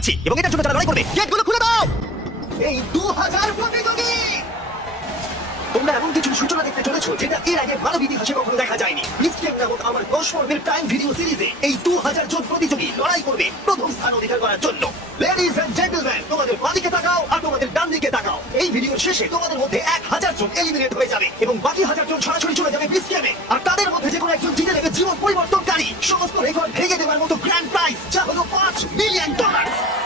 আছি এবং এটার জন্য তারা লড়াই করবে। গেটগুলো খুলে দাও। এই 2000 প্রতিযোগী, তোমরা এমন কিছু সূচনা দেখতে চলেছো যেটা এর আগে মানব ইতিহাসে কখনো দেখা যায়নি। মিসকেম নামক আমার 10 পর্বের প্রাইম ভিডিও সিরিজে এই 2000 জন প্রতিযোগী লড়াই করবে প্রথম স্থান অধিকার করার জন্য। লেডিজ এন্ড জেন্টলম্যান, তোমাদের বাদিকে তাকাও আর তোমাদের ডান দিকে তাকাও। এই ভিডিওর শেষে তোমাদের মধ্যে 1000 জন এলিমিনেট হয়ে যাবে এবং বাকি 1000 জন সরাসরি চলে যাবে মিসকেমে। আর তাদের মধ্যে যে কোনো একজন জিতে নেবে জীবন পরিবর্তনকারী সমস্ত রেকর্ড ভেঙে দেওয়ার মতো গ্র্যান্ড প্রাইজ, যা হলো $5 মিলিয়ন।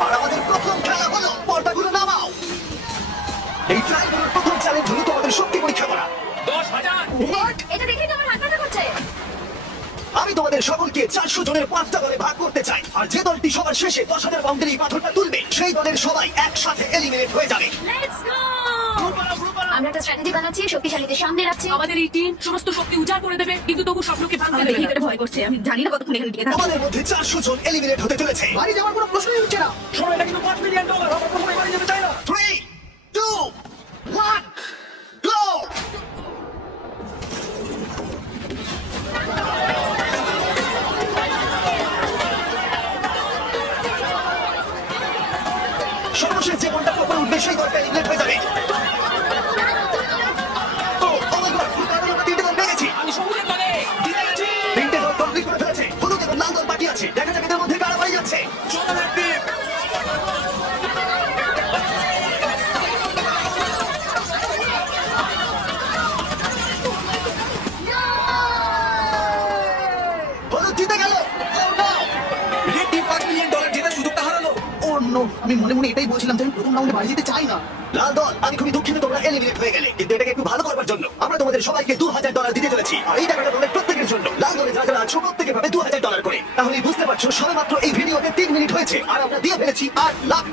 আর আমাদের প্রথম খেলা হলো পর্দাগুলো নামাও। এই ট্রায়ালগুলোর প্রথম চ্যালেঞ্জ হলো তোমাদের শক্তি পরীক্ষা করা। 10,000 এটা দেখেই তো আমার হাত ব্যথা করছে। আমি তোমাদের সকলকে 400 জনের 5টা দলে ভাগ করতে চাই, আর যে দলটি সবার শেষে 10,000 পাউন্ডের এই পাথরটা তুলবে সেই দলের সবাই একসাথে এলিমিনেট হয়ে যাবে। Let's go. আমরা একটা স্ট্র্যাটেজি বানাচ্ছি, শক্তিশালীদের সামনে রাখছি। আমাদের এই টিম সমস্ত শক্তি উজাড় করে দেবে, কিন্তু তবু স্বপ্নকে ভাঙতে আমার দেবে ভিতরে ভয় করছে, আমি জানি না কতক্ষণ এখানে টিকে থাকবো। তোমাদের মধ্যে 400 জন এলিমিনেট হতে চলেছে। বাড়ি যাওয়ার কোনো প্রশ্নই উঠছে না। সময়টা কিন্তু $5 মিলিয়ন। আমরা কখনোই বাড়ি যেতে চাই না। 3, 2, 1, go! সর্বশেষ যে কোনটা কখন উঠবে সেই দলটা এলিমিনেট হয়ে যাবে। Oh my God, আমরা 3টে দল পেয়ে গেছি। আমি সবুজের দলে জিতে গেছি। 3টে দল কমপ্লিট করে ফেলেছে। হলুদ এবং লাল দল বাকি আছে। দেখা যাক এদের মধ্যে কারা বাড়ি যাচ্ছে। চলো ম্যাপি। হলুদ জিতে গেল। Oh no! Red team $5 million জেতার সুযোগটা হারালো। Oh no, আমি মনে মনে এটাই বলছিলাম যে আমি প্রথম রাউন্ডে বাড়ি যেতে চাই না। লাল দল, আমি খুবই দুঃখিত তোমরা এলিমিনেট হয়ে গেলে, কিন্তু এটাকে একটু ভালো করবার জন্য আমরা তোমাদের সবাইকে $2,000 দিতে চলেছি। আর এই টাকাটা তোমাদের প্রত্যেকের জন্য। লাল দলে যারা যারা আছো প্রত্যেকে পাবে $2,000 করে। তাহলে বুঝতে পারছো সবেমাত্র এই ভিডিওতে 3 মিনিট হয়েছে আর আমরা দিয়ে ফেলেছি $8 লাখ।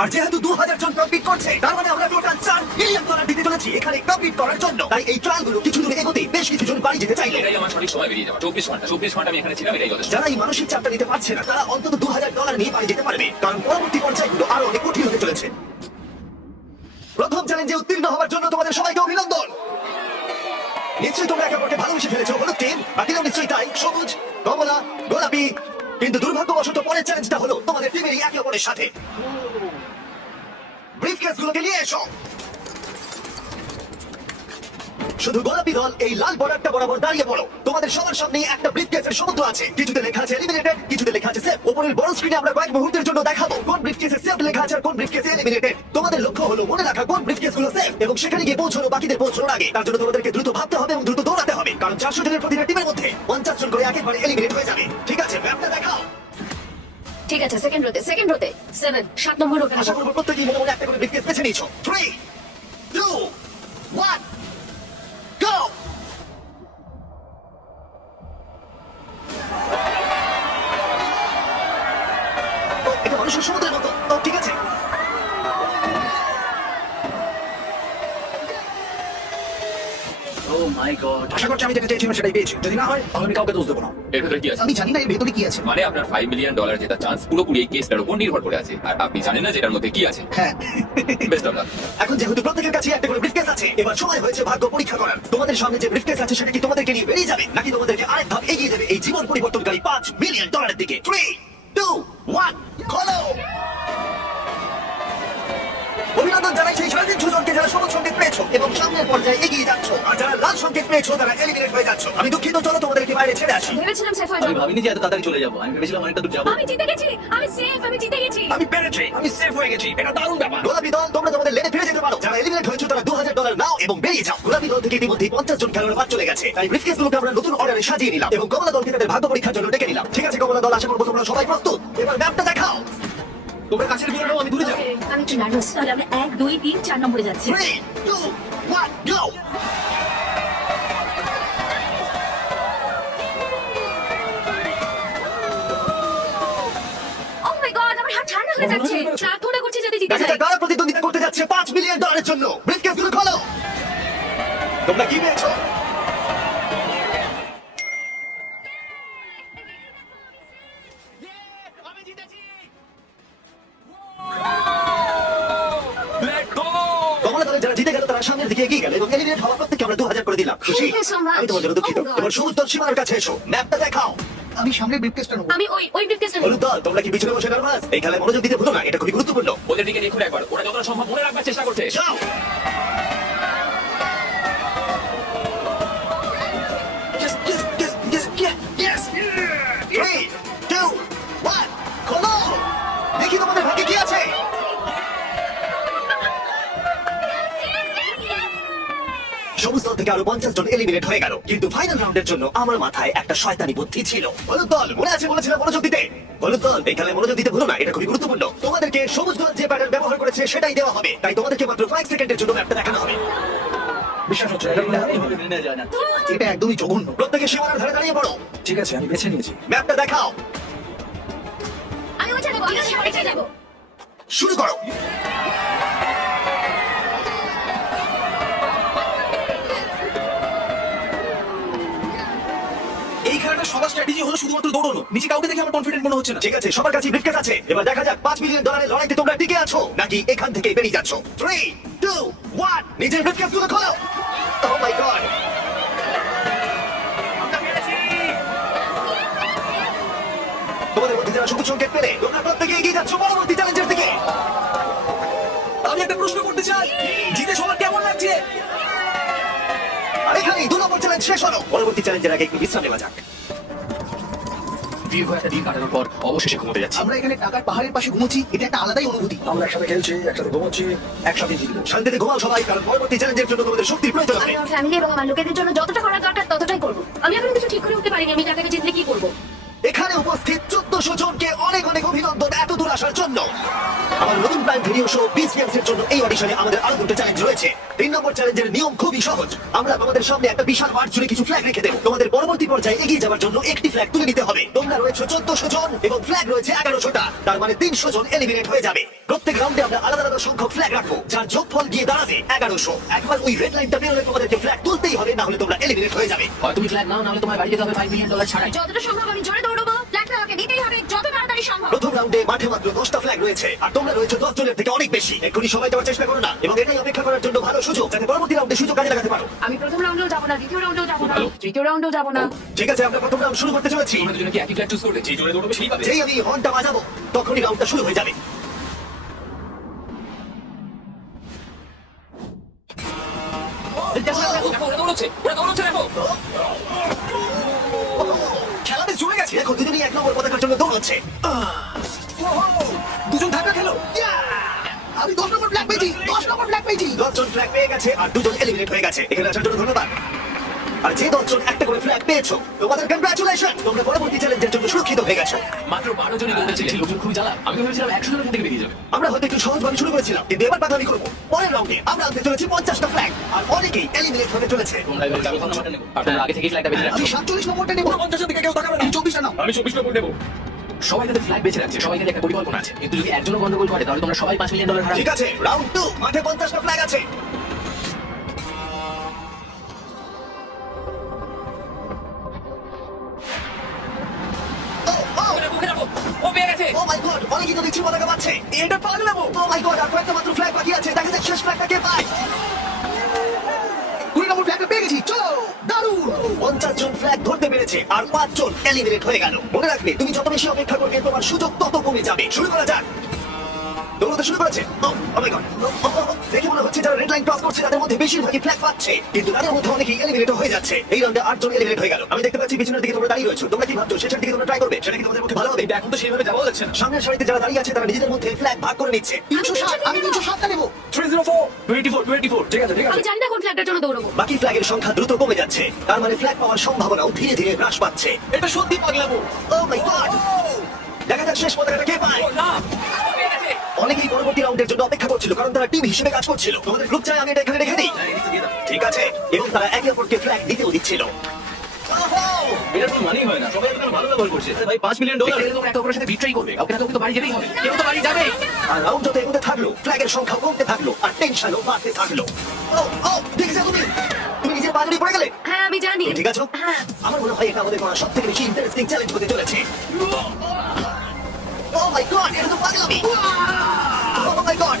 আর যেহেতু 2000 জন কমপ্লিট করছে, তার মানে আমরা টোটাল $4 মিলিয়ন দিতে চলেছি এখানে কমপ্লিট করার জন্য। তাই এই ট্রায়ালগুলো কিছু দূরে এগোতে বেশ কিছু জন বাড়ি যেতে চাইলে এটাই আমার সঠিক সময় বেরিয়ে যাওয়া। 24 ঘন্টা আমি এখানে ছিলাম, এটাই যথেষ্ট। যারা এই মানসিক চাপটা নিতে পারছে না তারা অন্তত $2,000 নিয়ে বাড়ি যেতে পারবে, কারণ পরবর্তী পর্যায়গুলো আরো অনেক কঠিন হতে চলেছে। প্রথম চ্যালেঞ্জে উত্তীর্ণ হওয়ার জন্য তোমাদের সবাইকে অভিনন্দন। নিশ্চয়ই তোমরা একে অপরকে ভালোবেসে ফেলেছো। হলুদ টিম, বাকিরাও নিশ্চয়ই তাই। সবুজ, কমলা, গোলাপি। কিন্তু দুর্ভাগ্যবশত পরের চ্যালেঞ্জটা হলো তোমাদের টিমেরই একে অপরের সাথে। ব্রিফকেসগুলোকে নিয়ে এসো। শুধু গোলাপি দল এই লাল বর্ডারটা বরাবর দাঁড়িয়ে পড়ো। তোমাদের সবার সামনে একটা ব্রিফকেসের সমুদ্র আছে। কিছুতে লেখা আছে এলিমিনেটেড, কিছুতে লেখা আছে সেফ। উপরের বড় স্ক্রিনে আমরা কয়েক মুহূর্তের জন্য দেখাবো কোন ব্রিফকেসে সেফ লেখা আছে আর কোন ব্রিফকেসে এলিমিনেটেড। তোমাদের লক্ষ্য হলো মনে রাখা কোন ব্রিফকেসগুলো সেফ এবং সেখানে গিয়ে পৌঁছানো বাকিদের পৌঁছানোর আগে। তার জন্য তোমাদেরকে দ্রুত ভাবতে হবে এবং দ্রুত দৌড়াতে হবে, কারণ 400 জনের প্রতিটা টিমের মধ্যে 50 জন করে একেবারে এলিমিনেট হয়ে যাবে। ঠিক আছে, ম্যাপটা দেখাও। ঠিক আছে, সেকেন্ড রোতে 7 নম্বর ওখানে। আশা করবো প্রত্যেকেই মনে মনে একটা করে ব্রিফকেস বেছে নিয়েছো। 3, 2, 1, go! এটা মানুষের সমুদ্রের মতো। ঠিক আছে, Oh my god. আশা করছি আমি যেটা চেয়েছিলাম সেটাই পেয়েছি। যদি না হয় তাহলে আমি কাউকে দোষ দেবো না। এর ভেতরে কি আছে? আমি জানি না এর ভেতরে কি আছে। মানে আপনার $5 মিলিয়ন জেতার চান্স পুরোপুরি এই কেসটার উপর নির্ভর করে আছে, আর আপনি জানেন না যেটার মধ্যে কি আছে। হ্যাঁ। Best of luck. এখন যেহেতু প্রত্যেকের কাছে একটা করে ব্রিফকেস আছে, এবার সময় হয়েছে ভাগ্য পরীক্ষা করার। তোমাদের সামনে যে ব্রিফকেস আছে সেটা কি তোমাদেরকে নিয়ে বেরিয়ে যাবে, নাকি তোমাদেরকে আরেক ধাপ এগিয়ে দেবে এই জীবন পরিবর্তনকারী $5 মিলিয়ন দিকে? 3, 2, 1, খোলো। অভিনন্দন জানাই সেই 350 জনকে যারা সবুজ সংকেত পেয়েছো এবং সামনের পর্যায়ে এগিয়ে যাচ্ছ, আর যারা লাল সংকেত পেয়েছো তারা এলিমিনেট হয়ে যাচ্ছ। আমি দুঃখিত, চলো তোমাদেরকে বাইরে ছেড়ে আসি। ভেবেছিলাম সেফ হয়ে আমি যাবো। ভাবিনি যে এত তাড়াতাড়ি চলে যাবো। আমি ভেবেছিলাম অনেকটা দূর যাবো। আমি জিতে গেছি, আমি সেফ, আমি জিতে গেছি। আমি পেরেছি, আমি সেফ হয়ে গেছি। এটা দারুণ ব্যাপার। গোলাপি দল, তোমরা তোমাদের লেনে ফিরে যেতে পারো। যারা এলিমিনেট হয়েছো তারা $2,000 নাও এবং বেরিয়ে যাও। গোলাপি দল থেকে ইতিমধ্যে 50 জন খেলোয়াড় বাদ চলে গেছে, তাই ব্রিফকেসগুলোকে আমরা নতুন অর্ডারে সাজিয়ে নিলাম এবং কমলা দলকে তাদের ভাগ্য পরীক্ষার জন্য ডেকে নিলাম। ঠিক আছে কমলা দল, আশা করবো তোমরা সবাই প্রস্তুত। এবার ম্যাপটা দেখাও। তোমরা কাছের দিকে নাও, আমি দূরে যাবো। আমি একটু নার্ভাস। তাহলে আমরা 1, 2, 3, 4 নম্বরে যাচ্ছি। 3, 2, 1, go! ও মাই গড, আমার হাত ঠান্ডা হয়ে যাচ্ছে। প্রার্থনা করছি যদি জিতে দেখা যাই। যাক কারা প্রতিদ্বন্দ্বিতা করতে যাচ্ছে $5 মিলিয়ন জন্য। ব্রিফকেসগুলো খোলো। তোমরা কি পেয়েছো? কমলা দলের যারা জিতে গেল তারা সামনের দিকে এগিয়ে গেল এবং এলিমিনেট হওয়া প্রত্যেককে আমরা $2,000 করে দিলাম। খুশি? Thank you so much. আমি তোমার জন্য দুঃখিত। Oh God. এবার সবুজ দল সীমানার কাছে এসো, ম্যাপটা দেখাও। আমি সামনে ব্রিফকেসটা নেবো। আমি ওই ব্রিফকেসটা নেব। হলুদ দল, তোমরা কি পিছনে বসে নার্ভাস? এই খেলায় মনোযোগ দিতে ভুলো না, এটা খুবই গুরুত্বপূর্ণ। ওদের দিকে দেখুন একবার, ওরা যতটা সম্ভব মনে রাখবার চেষ্টা করছে। যাও। Yes, yes, yes, yes, yes, yes. 3, 2, 1, খোলো। দেখি তোমাদের ভাগ্যে কি আছে। সবুজ দল থেকে আরো 50 জন এলিমিনেট হয়ে গেল, কিন্তু ফাইনাল রাউন্ডের জন্য আমার মাথায় একটা শয়তানি বুদ্ধি ছিল। হলুদ দল, মনে আছে বলেছিলাম মনোযোগ দিতে। হলুদ দল, এই খেলায় মনোযোগ দিতে ভুলো না, এটা খুবই গুরুত্বপূর্ণ। তোমাদেরকে সবুজ দল যে প্যাটার্ন ব্যবহার করেছে সেটাই দেওয়া হবে, তাই তোমাদেরকে মাত্র কয়েক সেকেন্ডের জন্য ম্যাপটা দেখানো হবে। বিশ্বাস হচ্ছে না, এটা মেনে যায় না। এটা একদমই জঘন্য। প্রত্যেকে সীমানার ধারে দাঁড়িয়ে পড়ো। ঠিক আছে, আমি বেছে নিয়েছি। ম্যাপটা দেখাও। আমি ওইটা নেব, আমি ওইটা নেব। শুরু করো। এই খেলাটা সবার স্ট্র্যাটেজি হলো শুধুমাত্র দৌড়ানো। নিচে কাউকে দেখে আমার কনফিডেন্ট মনে হচ্ছে না। ঠিক আছে, সবার কাছে ব্রিফকেস আছে। এবার দেখা যাক $5 মিলিয়ন লড়াইতে তোমরা টিকে আছো নাকি এখান থেকে বেরিয়ে যাচ্ছ। 3, 2, 1, নিজের ব্রিফকেস গুলো খোলো। Oh my God! তোমাদের মধ্যে যারা সবুজ সংকেত পেলে, তোমরা প্রত্যেকে এগিয়ে যাচ্ছ পরবর্তী চ্যালেঞ্জের দিকে। আমি একটা প্রশ্ন করতে চাই, জিতে সবার কেমন লাগছে? আর এখানেই 2 নম্বর চ্যালেঞ্জ শেষ হলো। পরবর্তী চ্যালেঞ্জের আগে একটু বিশ্রাম নেওয়া যাক। দীর্ঘ একটা দিন কাটানোর পর অবশেষে ঘুমোতে যাচ্ছি। আমরা এখানে টাকার পাহাড়ের পাশে ঘুমোচ্ছি, এটা একটা আলাদাই অনুভূতি। আমরা একসাথে খেলছি, একসাথে ঘুমোচ্ছি, একসাথে জিতবো। শান্তিতে ঘুমাও সবাই, কারণ পরবর্তী চ্যালেঞ্জের জন্য তোমাদের শক্তির প্রয়োজন আমি হবে। আমার ফ্যামিলি এবং আমার লোকেদের জন্য যতটা করা দরকার ততটাই করব। আমি এখন কিছু ঠিক করে উঠতে পারিনি আমি টাকাকে জিতলে কি করব। এখানে উপস্থিত 1400 জনকে অনেক অনেক অভিনন্দন এত দূর আসার জন্য। আমার নতুন plan video show beach games এর জন্য এই অডিশনে আমাদের আরো 2টা চ্যালেঞ্জ রয়েছে। 3 নম্বর চ্যালেঞ্জের নিয়ম খুবই সহজ। আমরা তোমাদের সামনে একটা বিশাল মাঠ জুড়ে কিছু ফ্ল্যাগ রেখে দেবো। তোমাদের পরবর্তী পর্যায়ে এগিয়ে যাওয়ার জন্য একটি ফ্ল্যাগ তুলে নিতে হবে। তোমরা রয়েছে 1400 জন এবং ফ্ল্যাগ রয়েছে 1100টা, তার মানে 300 জন এলিমিনেট হয়ে যাবে। প্রত্যেক রাউন্ডে আমরা আলাদা আলাদা সংখ্যক ফ্ল্যাগ রাখবো, যার যোগফল গিয়ে দাঁড়াবে 1100। একবার ওই রেড লাইনটা বেরোলে তোমাদেরকে ফ্ল্যাগ তুলতেই হবে, না হলে তোমরা এলিমিনেট হয়ে যাবে। হয় তুমি ফ্ল্যাগ নাও, না হলে তোমার বাড়ি যেতে হবে $5 মিলিয়ন ছাড়াই। যতটা সম্ভব আমি জোরে দৌড়বো, ফ্ল্যাগটা আমাকে নিতেই হবে যত তাড়াতাড়ি সম্ভব। প্রথম রাউন্ডে মাঠে মাত্র 10টা ফ্ল্যাগ রয়েছে, আর তোমরা রয়েছে 10 জনের থেকে অনেক বেশি। এক্ষুনি সবাই যাওয়ার চেষ্টা করো না, এবং এটাই অপেক্ষা করার জন্য ভালো সুযোগ, যাতে পরবর্তী রাউন্ডে সুযোগ কাজে লাগাতে পারো। আমি প্রথম রাউন্ডেও যাব না, দ্বিতীয় রাউন্ডেও যাব না, ভালো। তৃতীয় রাউন্ডেও যাব না। ঠিক আছে, আমরা প্রথম রাউন্ড শুরু করতে চলেছি। তোমরা দুজনে কি একই ফ্ল্যাগ চুজ করবে? যে জোরে দৌড়বে সেই পাবে। যেই আমি হর্নটা বাজাবো তখনই রাউন্ডটা শুরু হয়ে যাবে। দেখো, ওরা দৌড়চ্ছে, ওরা দৌড়চ্ছে, দেখো। খেলা বেশ জমে গেছে। দেখো, দুজনেই 1 নম্বর পতাকার জন্য দৌড়চ্ছে। দুজন ধাক্কা খেলো। আমি 10 নম্বর ফ্ল্যাগ পেয়েছি, 10 নম্বর ফ্ল্যাগ পেয়েছি। 10 জন ফ্ল্যাগ পেয়ে গেছে আর 2 জন এলিমিনেট হয়ে গেছে। এখানে আসার জন্য ধন্যবাদ। আর যে 10 জন একটা করে ফ্ল্যাগ পেয়েছো, তোমাদের কংগ্রাচুলেশন, তোমরা পরবর্তী চ্যালেঞ্জের জন্য সুরক্ষিত হয়ে গেছো। মাত্র 12 জনই দৌড়েছিলেন, লোকজন খুবই জ্বালা। আমি তো ভেবেছিলাম 100 জনের থেকে বেরিয়ে যাবে। আমরা হয়তো একটু সহজভাবে শুরু করেছিলাম, কিন্তু এবার পাগলামি করবো। পরের রাউন্ডে আমরা আনতে চলেছি 50টা ফ্ল্যাগ, আর অনেকেই এলিমিনেট হতে চলেছে। তোমরা এবার যাবে কোন নাম্বারটা নেবো? আর তোমরা আগে থেকেই ফ্ল্যাগটা বেছে আমি রাখছো। 47 নম্বরটা নেব। 50 দিকে কেউ তাকাবে না। আমি 24টা নাও। আমি 24 নম্বর নেবো। সবাই তাদের ফ্ল্যাগ বেছে রাখছে, সবাই তাদের একটা পরিকল্পনা আছে। কিন্তু যদি একজনও গন্ডগোল করে তাহলে তোমরা সবাই $5 মিলিয়ন হারাবে। ঠিক আছে, রাউন্ড 2, মাঠে 50টা ফ্ল্যাগ আছে। ওকে রাখো, ও পেয়ে গেছে। ও মাই গড, অনেকেই তো দেখছি পতাকা পাচ্ছে। এটা পাগলামো। ও মাই গড, আর কয়েকটা মাত্র ফ্ল্যাগ বাকি আছে। দেখা যাক শেষ ফ্ল্যাগটা কে পায়। 20 নম্বর ফ্ল্যাগটা পেয়ে গেছি, চলো। দারুণ। 50 জন ফ্ল্যাগ ধরতে পেরেছে আর 5 জন এলিমিনেট হয়ে গেল। মনে রাখবে, তুমি যত বেশি অপেক্ষা করবে তোমার সুযোগ তত কমে যাবে। শুরু করা যাক। দৌড়তে শুরু করেছে। ও মাই গড, দেখে মনে হচ্ছে যারা রেড লাইন ক্রস করছে তাদের মধ্যে বেশিরভাগই ফ্ল্যাগ পাচ্ছে, কিন্তু তাদের মধ্যে অনেকেই এলিমিনেট হয়ে যাচ্ছে। এই রাউন্ডে 8 জন এলিমিনেট হয়ে গেল। আমি দেখতে পাচ্ছি পিছনের দিকে তোমরা দাঁড়িয়ে রয়েছো। তোমরা কি ভাবছো শেষের দিকে তোমরা ট্রাই করবে? সেটা কি তোমাদের পক্ষে ভালো হবে? এটা এখন তো সেইভাবে যাওয়া যাচ্ছে না। সামনের সারিতে যারা দাঁড়িয়ে আছে তারা নিজেদের মধ্যে ফ্ল্যাগ ভাগ করে নিচ্ছে। 307, আমি 307টা নেব। 304, 24, 24। ঠিক আছে, ঠিক আমি আছে। জানি না কোন ফ্ল্যাগটার জন্য দৌড়বো। বাকি ফ্ল্যাগের সংখ্যা দ্রুত কমে যাচ্ছে, তার মানে ফ্ল্যাগ পাওয়ার সম্ভাবনাও ধীরে ধীরে হ্রাস পাচ্ছে। এটা সত্যি পাগলামো। ও মাই গড, দেখা যাক শেষ পতাকাটা কে পায়। ও না, ও পেয়ে গেছে। অনেকেই পরবর্তী রাউন্ডের জন্য অপেক্ষা করছিল, কারণ তারা টিম হিসেবে কাজ করছিল। তোমাদের গ্রুপ চাই আমি এটা এখানে রেখে দিই। ঠিক আছে, এবং তারা একে অপরকে ফ্ল্যাগ দিতেও দিচ্ছিল। এটা তো মানেই হয় না। সবাই এখানে ভালো ব্যবহার করছে। ভাই $5 মিলিয়ন। এখানে তোমরা একে অপরের সাথে বিট্রাই করবে। কাউকে না কাউকে তো বাড়ি যেতেই হবে। কেউ তো বাড়ি যাবে। আর রাউন্ড যত এগোতে থাকলো, ফ্ল্যাগের সংখ্যা কমতে থাকলো আর টেনশনও বাড়তে থাকলো। ও ও, দেখেছো তুমি? তুমি নিজের বাজারে পড়ে গেলে। হ্যাঁ আমি জানি। তুমি ঠিক আছো? হ্যাঁ। আমার মনে হয় এটা আমাদের করা সবথেকে বেশি ইন্টারেস্টিং চ্যালেঞ্জ হতে চলেছে। ও মাই গড, এটা তো পাগলামি। ও মাই গড,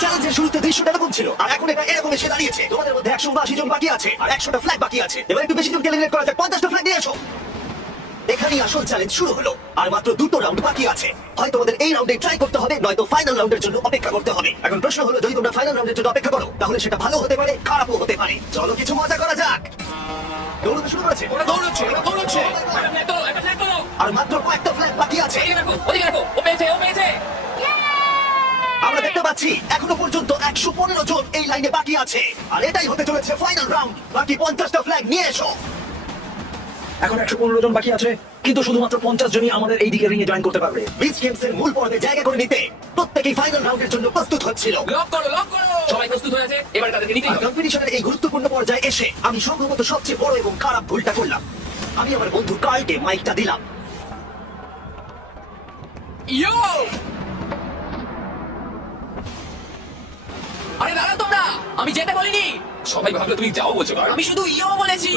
চ্যালেঞ্জের শুরুতে দৃশ্যটা এরকম ছিল আর এখন এটা এরকম এসে দাঁড়িয়েছে। তোমাদের মধ্যে 179 জন বাকি আছে আর 100টা ফ্ল্যাগ বাকি আছে। এবার একটু বেশি জনকে এলিমিনেট করা যাক। 50টা ফ্ল্যাগ নিয়ে এসো। এখানেই আসল চ্যালেঞ্জ শুরু হলো আর মাত্র দুটো রাউন্ড বাকি আছে। হয় তোমাদের এই রাউন্ডে ট্রাই করতে হবে, নয়তো ফাইনাল রাউন্ডের জন্য অপেক্ষা করতে হবে। এখন প্রশ্ন হলো, যদি তোমরা ফাইনাল রাউন্ডের জন্য অপেক্ষা করো তাহলে সেটা ভালো হতে পারে, খারাপও হতে পারে। চলো কিছু মজা করা যাক। দৌড়তে শুরু করেছে, ওরা দৌড়চ্ছে, ওরা দৌড়চ্ছে। একটা flag তোলো, একটা flag তোলো। আর মাত্র কয়েকটা ফ্ল্যাগ বাকি আছে। এদিকে রাখো, ওদিকে রাখো। ও পেয়েছে, ও পেয়েছে। আমরা দেখতে পাচ্ছি এখনো পর্যন্ত 115 জন এই লাইনে বাকি আছে আর এটাই হতে চলেছে ফাইনাল রাউন্ড। বাকি 50টা ফ্ল্যাগ নিয়ে এসো। এখন 115 জন বাকি আছে, কিন্তু শুধুমাত্র 50 জনই আমাদের এই দিকে রিংয়ে জয়েন করতে পারবে। বিচ গেমস এর মূল পর্বে জায়গা করে নিতে প্রত্যেকেই ফাইনাল রাউন্ডের জন্য প্রস্তুত হচ্ছিল। লক করো, লক করো। সবাই প্রস্তুত হয়ে আছে, এবার তাদেরকে নিতে আর হবে। কম্পিটিশনের এই গুরুত্বপূর্ণ পর্যায়ে এসে আমি সম্ভবত সবচেয়ে বড় এবং খারাপ ভুলটা করলাম। আমি আমার বন্ধু কার্লকে মাইকটা দিলাম। ইয়ো! আরে দাঁড়াও তোমরা, আমি যেতে বলিনি। সবাই ভাবলো তুমি যাও বলছো। আমি শুধু ইয়ো বলেছি।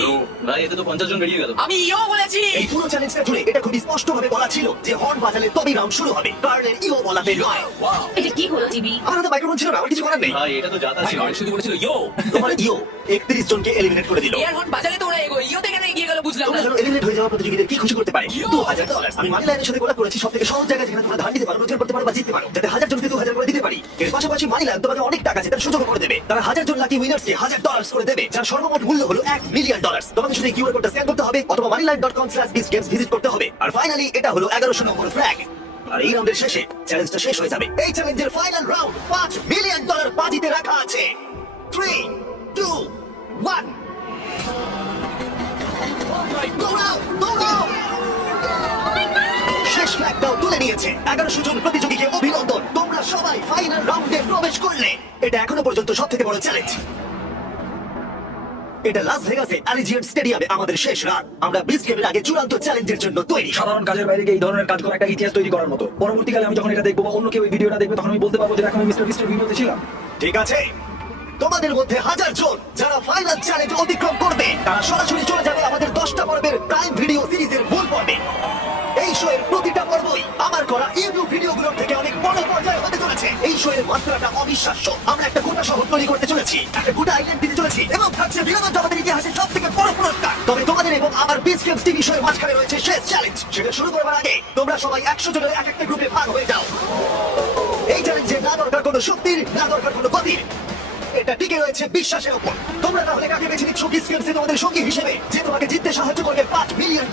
ভাই এতে তো 50 জন বেরিয়ে গেল। আমি ইয়ো বলেছি। এই পুরো চ্যালেঞ্জটা জুড়ে এটা খুবই স্পষ্টভাবে বলা ছিল যে হর্ন বাজালে তবেই রাউন্ড শুরু হবে, কার্লের ইও বলাতে নয়। ওয়াও। এটা কি হলো জিবি? আমার তো মাইক্রোফোন ছিল না, আমার কিছু করার নেই। ভাই এটা তো জাতা ভাই ছিল। কার্ল শুধু বলেছিল ইয়ো। তোমার ইও 31 জনকে এলিমিনেট করে দিল। ইয়ারফোন বাজালে তো ওরা এগো ইয়ো থেকে এগিয়ে গেল, বুঝলাম তোমরা না। জানো এলিমিনেট হয়ে যাওয়া প্রতিযোগীদের কি খুশি করতে পারে? $2000। আমি মানি লাইনের সাথে গোলা করেছি সবথেকে সহজ জায়গা যেখানে তোমরা ধার নিতে পারো, রোজগার করতে পারো বা জিততে পারো, যাতে 1000 জনকে 2000 করে দিতে পারি। এর পাশাপাশি মানি লাইন তোমাকে অনেক টাকা জেতার সুযোগ করে দেবে। তারা 1000 জন লাকি উইনার্সকে $1000 করে দেবে, যার সর্বমোট মূল্য হলো $1 মিলিয়ন। তোমাকে শুধু কিউআর কোডটা স্ক্যান করতে হবে অথবা moneyline.com/bizgames ভিজিট করতে হবে। আর ফাইনালি এটা হলো 1100 নম্বর ফ্ল্যাগ। আর এই রাউন্ডের শেষে চ্যালেঞ্জটা শেষ হয়ে যাবে। এই চ্যালেঞ্জের ফাইনাল রাউন্ড $5 মিলিয়ন বাজিতে রাখা আছে। 3, 2, 1 দৌড়াও, দৌড়াও! শেষ ফ্ল্যাগটাও তুলে নিয়েছে। 1100 জন প্রতিযোগীকে অভিনন্দন, তোমরা সবাই ফাইনাল রাউন্ডে প্রবেশ করলে। এটা এখনো পর্যন্ত সবথেকে বড় চ্যালেঞ্জ। এটা লাস ভেগাসে অ্যালিজিয়েন্ট স্টেডিয়ামে আমাদের শেষ রাত। আমরা বিচ গেমের আগে চূড়ান্ত চ্যালেঞ্জের জন্য তৈরি। সাধারণ কাজের বাইরে গিয়ে এই ধরনের কাজ করা একটা ইতিহাস তৈরি করার মতো। পরবর্তীকালে আমি যখন এটা দেখবো বা অন্য কেউ এই ভিডিওটা দেখবে, তখন আমি বলতে পারবো যে এখন আমি মিস্টার বিস্টের ভিডিওতে ছিলাম। ঠিক আছে, তোমাদের মধ্যে 1000 জন যারা ফাইনাল চ্যালেঞ্জ অতিক্রম করবে তারা সরাসরি চলে যাবে আমাদের 10টা পর্বের প্রাইম ভিডিও সিরিজের মূল পর্বে। এই শো এর প্রতিটা পর্বই আমার করা ইউটিউব ভিডিওগুলোর থেকে অনেক বড় পর্যায়ে হতে চলেছে। এই শো এর মাত্রাটা অবিশ্বাস্য। আমরা একটা গোটা শহর তৈরি করতে চলেছি, একটা গোটা আইল্যান্ড দিতে চলেছি এবং থাকছে বিনোদন জগতের ইতিহাসে সবথেকে বড় পুরস্কার। তবে তোমাদের এবং আমার বিচ গেমস টিভি শো এর মাঝখানে রয়েছে শেষ চ্যালেঞ্জ। সেটা শুরু করবার আগে তোমরা সবাই 100 জনের এক একটা গ্রুপে ভাগ হয়ে যাও। এই চ্যালেঞ্জে না দরকার কোনো শক্তির, না দরকার কোনো গতির। এটা টিকে রয়েছে বিশ্বাসের উপর। তোমরা তাহলে কাকে বেছে নিচ্ছ বিচ গেমসে তোমাদের সঙ্গী হিসেবে, যে তোমাকে জিততে সাহায্য করবে $5 মিলিয়ন?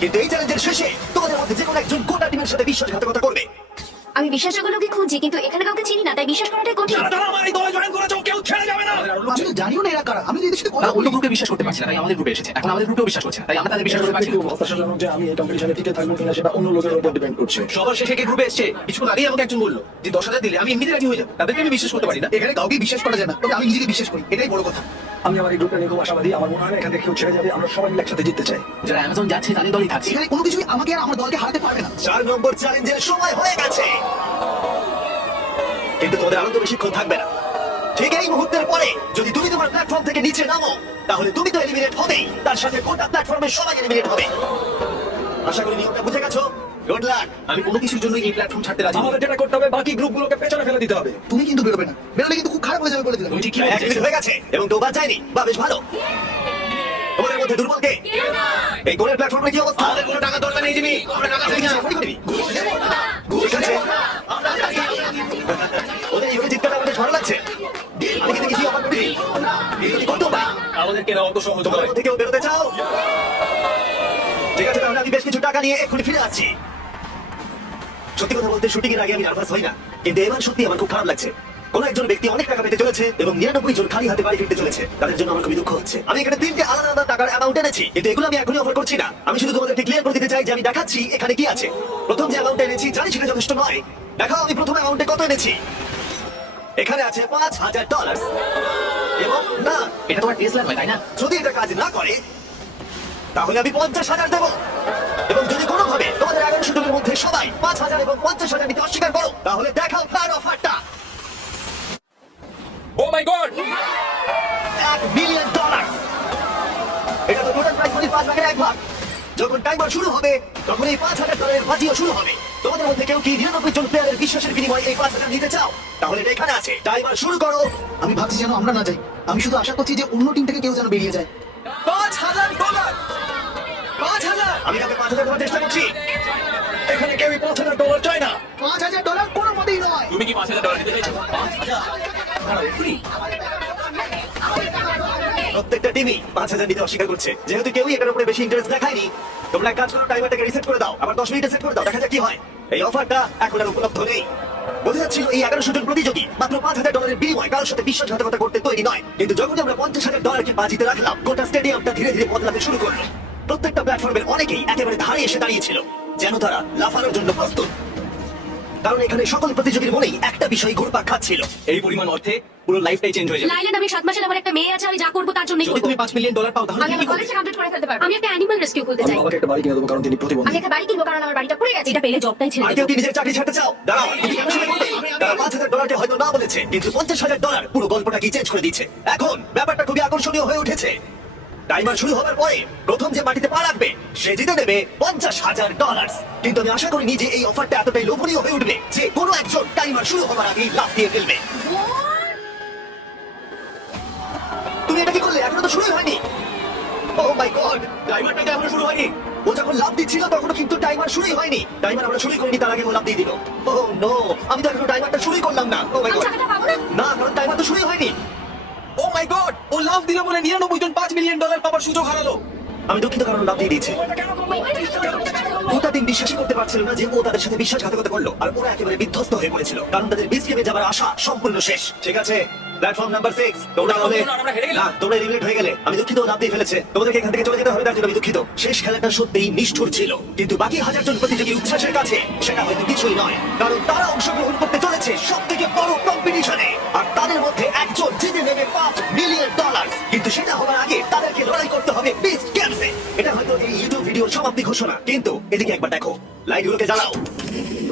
কিন্তু এই চ্যালেঞ্জের শেষে তোমাদের মধ্যে যে কোনো একজন গোটা টিমের সাথে বিশ্বাসঘাতকতা করবে। আমি বিশ্বাসযোগ্যকে খুঁজি, কিন্তু এখানে কাউকে চিনি না, তাই বিশ্বাস করাটাই কঠিন। যারা আমার এই দলে জয়েন করেছে কেউ ছেড়ে যাবে না। আমি তো জানিও না এরা কারা, আমি তো এদের সাথে কথা তারা অন্য বলি। গ্রুপে বিশ্বাস করতে পারছে না, তাই আমাদের গ্রুপে এসেছে। এখন আমাদের গ্রুপেও বিশ্বাস করছে না, তাই আমরা তাদের বিশ্বাস করতে পারছি না। হতাশাজনক যে আমি এই কম্পিটিশনে টিকে থাকবো কিনা সেটা অন্য লোকের উপর ডিপেন্ড করছে। সবার শেষে কে গ্রুপে এসছে? কিছুক্ষণ আগেই আমাকে একজন বললো যে 10,000 দিলে আমি এমনিতে রাজি হয়ে যাবো। তাদেরকে আমি বিশ্বাস করতে পারি না। এখানে কাউকে বিশ্বাস করা যায় না, তবে আমি নিজেকে বিশ্বাস করি, এটাই বড় কথা। আমি আমার এই গ্রুপটা নিয়ে খুব আশাবাদী। আমার মনে হয় না এখান থেকে কেউ ছেড়ে যাবে। আমরা সবাই মিলে একসাথে জিততে চাই। যারা অ্যামাজন যাচ্ছে তাদের দলই থাকছে। এখানে কোনো কিছুই আমাকে আর আমার দলকে হারাতে পারবে না। 4 নম্বর চ্যালেঞ্জের সময় হয়ে গেছে, কিন্তু তোমাদের আনন্দ বেশিক্ষণ থাকবে না। ঠিক এই মুহূর্তের পরে যদি তুমি তোমার প্ল্যাটফর্ম থেকে নিচে নামো তাহলে তুমি তো এলিমিনেট হবেই, তার সাথে গোটা প্ল্যাটফর্মের সবাই এলিমিনেট হবে। আশা করি নিয়মটা বুঝে গেছো। Good luck. আমি কোনো কিছুর জন্য এই প্ল্যাটফর্ম ছাড়তে রাজি নই। আমাদের যেটা করতে হবে, বাকি গ্রুপগুলোকে পেছনে ফেলে দিতে হবে। তুমি কিন্তু বেরোবে না, বেরোলে কিন্তু খুব খারাপ হয়ে যাবে বলে দিলাম। তুমি ঠিক কি 1 বলতে মিনিট চাইছো? হয়ে গেছে এবং কেউ বাদ যায়নি, বা বেশ ভালো। তোমাদের মধ্যে দুর্বল কে? এই গোলের প্ল্যাটফর্মে কি অবস্থা? আমাদের কোনো টাকা দরকার নেই জিমি, আমরা টাকা চাই না। ঠিক আছে, ওদের ইউনিট জিততে আমাদের ভালো লাগছে। আমি কিন্তু কিছু অফার করিনি। এই যদি করতো না, আমাদেরকে না অত সহজ তোমাদের নয়। মধ্যে কেউ বেরোতে চাও? ঠিক আছে, তাহলে আমি বেশ কিছু টাকা নিয়ে এক্ষুনি ফিরে আসছি। সত্যি কথা বলতে শুটিং এর আগে আমি নার্ভাস হই না, কিন্তু এবার সত্যি আমার খুব খারাপ লাগছে। কোন একজন ব্যক্তি অনেক টাকা পেতে চলেছে এবং 99 জন খালি হাতে বাড়ি ফিরতে চলেছে। তাদের জন্য আমার খুবই দুঃখ হচ্ছে। আমি এখানে 3টে আলাদা আলাদা টাকার অ্যামাউন্ট এনেছি, কিন্তু এগুলো আমি এখনই অফার করছি না। আমি শুধু তোমাদেরকে ক্লিয়ার করে দিতে চাই যে আমি দেখাচ্ছি এখানে কি আছে। প্রথম যে অ্যামাউন্ট এনেছি জানি সেটা যথেষ্ট নয়। দেখাও আমি প্রথম অ্যামাউন্টে কত এনেছি। এখানে আছে $5,000 এবং না, এটা তোমার টেসলা নয়, তাই না? যদি এটা কাজ না করে তাহলে আমি 50,000 দেবো। এবং যদি কোনোভাবে তোমাদের 1100 জনের মধ্যে সবাই 5,000 এবং 50,000 নিতে অস্বীকার করো তাহলে দেখাও তার অফারটা। ও মাই গড! $1 মিলিয়ন। এটা তো টোটাল প্রাইস 5 ভাগের 1 ভাগ। যখন টাইমার শুরু হবে তখন এই $5,000 বাজিও শুরু হবে। তোমাদের মধ্যে কেউ কি 99 জন প্লেয়ারের বিশ্বাসের বিনিময়ে এই 5,000 নিতে চাও? তাহলে এটা এখানে আছে। টাইমার শুরু করো। আমি ভাবছি যেন আমরা না যাই। আমি শুধু আশা করছি যে অন্য টিম থেকে কেউ যেন বেরিয়ে যায়। $5,000 5,000 আমি কাউকে 5,000 দেওয়ার চেষ্টা করছি। এখানে কেউই $5,000 চায় না। $5,000 কোনো মতেই নয়। তুমি কি $5,000 দিতে চাইছো? 5,000? প্রত্যেকটা টিমই 5,000 দিতে অস্বীকার করছে। যেহেতু কেউই এটার উপরে বেশি ইন্টারেস্ট দেখায়নি, তোমরা এক কাজ করো, টাইমারটাকে রিসেট করে দাও। আবার 10 মিনিটে সেট করে দাও, দেখা যাক কি হয়। এই অফারটা এখন আর উপলব্ধ নেই। বোঝা যাচ্ছিল এই 1100 জন প্রতিযোগী মাত্র $5,000 বিনিময়ে কারোর সাথে বিশ্বাসঘাতকতা করতে তৈরি নয়। কিন্তু যখন আমরা $50,000 বাজিতে রাখলাম, গোটা স্টেডিয়ামটা ধীরে ধীরে বদলাতে শুরু করলো। প্রত্যেকটা প্ল্যাটফর্মের অনেকেই একেবারে ধারে এসে দাঁড়িয়েছিল, যেন তারা লাফানোর জন্য প্রস্তুত। কারণ এখানে সকল প্রতিযোগীর মনেই একটা বিষয় ঘুরপাক খাচ্ছিল। এই পরিমাণ অর্থে পুরো লাইফটাই চেঞ্জ হয়ে যাবে। লাইল্যান্ড, আমি 7 মাসের আমার একটা মেয়ে আছে, আমি যা করবো তার জন্যই যদি করবো। তুমি $5 মিলিয়ন পাও তাহলে আমি তুমি আমার কি করবে? কলেজে কমপ্লিট করে ফেলতে পারবো। আমি একটা অ্যানিমাল রেস্কিউ করতে আমি চাই। বাবাকে একটা বাড়ি কিনে দেবো কারণ তিনি প্রতিবন্ধী। আমি একটা বাড়ি কিনবো কারণ আমার বাড়িটা পড়ে গেছে। এটা পেলে জবটাই ছেড়ে আর দেবো। কেউ কি নিজের চাকরি ছাড়তে চাও? দাঁড়াও, কিন্তু কেন সেটা করবে? তারা $5,000 হয়তো না বলেছে, কিন্তু $50,000 পুরো গল্পটা কি চেঞ্জ করে দিচ্ছে। এখন ব্যাপারটা খুবই আকর্ষণীয় হয়ে উঠেছে। টাইমার শুরু হবার পরে প্রথম যে মাটিতে পা রাখবে সে জিতে নেবে $50,000। কিন্তু আমি আশা করিনি যে এই অফারটা এতটাই লোভনীয় হয়ে উঠবে যে কোনো একজন টাইমার শুরু হবার আগেই লাফ দিয়ে ফেলবে। তুমি এটা কি করলে? এখনো তো শুরুই হয়নি। ও মাই গড, টাইমারটা তো এখনো শুরু হয়নি। ও যখন লাফ দিচ্ছিল তখনও কিন্তু টাইমার শুরুই হয়নি। টাইমার আমরা শুরুই করিনি, তার আগে ও লাফ দিয়ে দিল। ও নো, আমি তো এখনো টাইমারটা শুরুই করলাম না। ও মাই আমি গড, টাকাটা পাবো না। না, কারণ টাইমার তো শুরুই হয়নি। ও মাই গড, ও লাভ দিল বলে 99 জন $5 মিলিয়ন পাওয়ার সুযোগ হারালো। আমি দুঃখিত, কারণ লাফ দিয়ে দিয়েছে। গোটা টিম বিশ্বাসই করতে পারছিল না যে ও তাদের সাথে বিশ্বাসঘাতকতা করলো, আর ওরা একেবারে বিধ্বস্ত হয়ে পড়েছিল, কারণ তাদের বিচ গেমে যাবার আশা সম্পূর্ণ শেষ। ঠিক আছে, প্ল্যাটফর্ম নাম্বার 6 তোমরা হবে আমরা হেরে গেলাম। না, তোমরা এলিমিনেট হয়ে গেলে। আমি দুঃখিত, লাভ দিয়ে ফেলেছে। তোমাদেরকে এখান থেকে চলে যেতে হবে, তার জন্য আমি দুঃখিত। শেষ খেলাটা সত্যিই নিষ্ঠুর ছিল, কিন্তু বাকি 1,000 জন প্রতিযোগী উচ্ছ্বাসের কাছে সেটা হয়তো কিছুই নয়, কারণ তারা অংশগ্রহণ করতে চলেছে সবথেকে বড় কম্পিটিশনে, আর তাদের মধ্যে একজন জিতে নেবে $5 মিলিয়ন। কিন্তু সেটা হওয়ার আগে তাদেরকে লড়াই করতে হবে বিচ গেমসে। এটা হয়তো এই ইউটিউব ভিডিওর সমাপ্তি ঘোষণা, কিন্তু এদিকে একবার দেখো, লাইটগুলোকে জ্বালাও।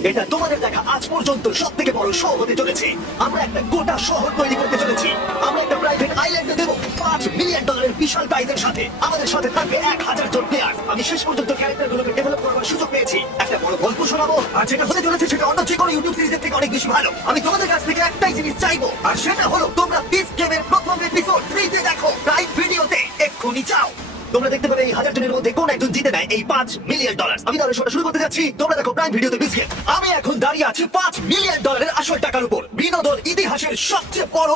এটা তোমাদের দেখা আজ পর্যন্ত সবথেকে বড় শো হতে চলেছে। আমরা একটা গোটা শহর তৈরি করতে চলেছি। আমরা একটা প্রাইভেট আইল্যান্ডে দেবো $5 মিলিয়ন বিশাল প্রাইজের সাথে। আমাদের সাথে থাকবে 1,000 জন প্লেয়ার। আমি শেষ পর্যন্ত ক্যারেক্টারগুলোকে ডেভেলপ করবার সুযোগ পেয়েছি। একটা বড় গল্প শোনাবো, আর যেটা হতে চলেছে সেটা অন্য যে কোনো ইউটিউব সিরিজের থেকে অনেক বেশি ভালো। আমি তোমাদের কাছ থেকে একটাই জিনিস চাইবো, আর সেটা হলো তোমরা বিচ গেমের প্রথম এপিসোড ফ্রিতে দেখো, প্রাইম ভিডিওতে এক্ষুনি চাও। তোমরা দেখতে পাবে এই 1,000 জনের মধ্যে কোন একজন জিতে নেয় এই $5 মিলিয়ন। আমি তাহলে শোটা শুরু করতে যাচ্ছি। তোমরা দেখো প্রাইম ভিডিওতে বিস্কেট। আমি এখন দাঁড়িয়ে আছি $5 মিলিয়ন আসল টাকার উপর, বিনোদন ইতিহাসের সবচেয়ে বড়